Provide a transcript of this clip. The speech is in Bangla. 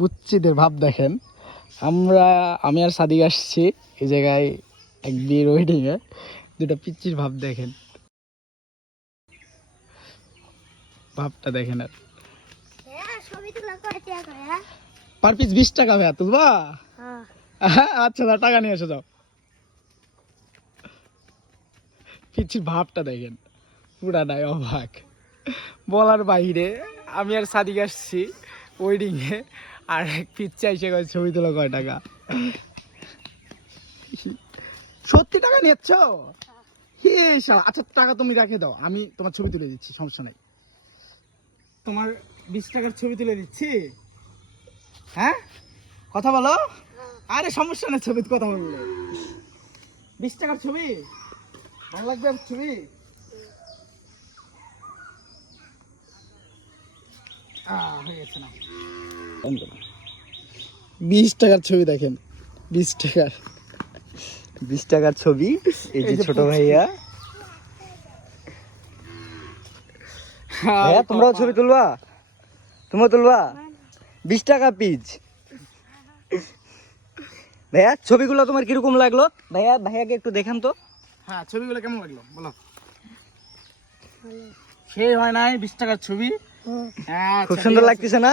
পুচ্চিদের ভাব দেখেন। আমি আর সাদিক আসছি এই জায়গায় এক বিয়ের ওয়েডিং এ, দুটা পিচ্চির ভাব দেখেন, ভাবটা দেখেন। আর পার পিস 20 টাকা ভাইয়া, তুলবা? আচ্ছা দাও, টাকা নিয়ে এসে যাও। পিচ্চির ভাবটা দেখেন, পুরাটাই অবাক, বলার বাইরে। আমি আর সাদিক আসছি ওয়েডিং এ, আর এক পিচ্চি এসে গেছে ছবি তোলা কয় টাকা। 70 টাকা নিচ্ছ? আচ্ছা টাকা তুমি রেখে দাও, আমি তোমার ছবি তুলে দিচ্ছি, সমস্যা নাই। তোমার 20 টাকার ছবি তুলে দিচ্ছি। হ্যাঁ কথা বলো। আরে সমস্যা নেই, ছবি কথা বললে। 20 টাকার ছবি ভালো লাগবে? ছবি হয়ে গেছে না। 20 টাকার ছবি দেখেন, 20 টাকার ছবি। এই যে ছোট ভাইয়া, ভাইয়া তোমরাও ছবি তুলবা? তোমরা তুলবা? 20 টাকা পিস। ভাইয়া ছবিগুলো তোমার কিরকম লাগলো? ভাইয়াকে একটু দেখান তো। হ্যাঁ ছবিগুলো কেমন লাগলো বলো। সেই হয় নাই 20 টাকার ছবি? হ্যাঁ খুব সুন্দর লাগতেছে না?